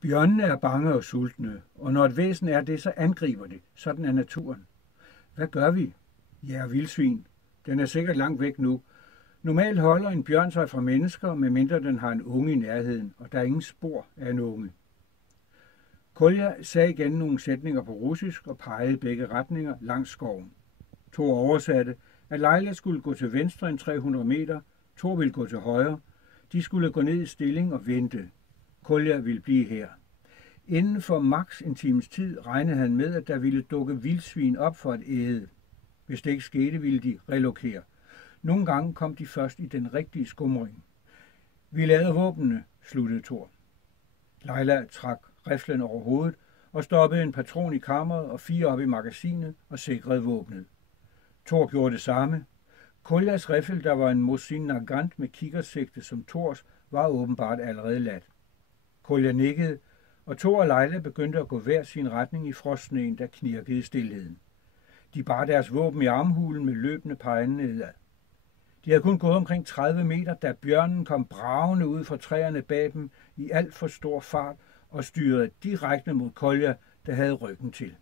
Bjørnene er bange og sultne, og når et væsen er det, så angriber det. Sådan er naturen. Hvad gør vi? Ja, vildsvin. Den er sikkert langt væk nu. Normalt holder en bjørn sig fra mennesker, medmindre den har en unge i nærheden, og der er ingen spor af en unge. Kolja sagde igen nogle sætninger på russisk og pegede begge retninger langs skoven. Thor oversatte, at Leila skulle gå til venstre en 300 meter, Thor ville gå til højre. De skulle gå ned i stilling og vente. Kolja ville blive her. Inden for maks en times tid regnede han med, at der ville dukke vildsvin op for at æde. Hvis det ikke skete, ville de relokere. Nogle gange kom de først i den rigtige skumring. Vi lader våbnene, sluttede Thor. Leila trak riflen over hovedet og stoppede en patron i kammeret og 4 op i magasinet og sikrede våbnet. Thor gjorde det samme. Koljas riffel, der var en Mosin Nagant med kikkertsigte som Thors, var åbenbart allerede ladt. Kolja nikkede, og Thor og Leila begyndte at gå hver sin retning i frostsneen, der knirkede i stilheden. De bar deres våben i armhulen med løbende pegen nedad. De havde kun gået omkring 30 meter, da bjørnen kom bragende ud fra træerne bag dem i alt for stor fart og styrede direkte mod Kolja, der havde ryggen til.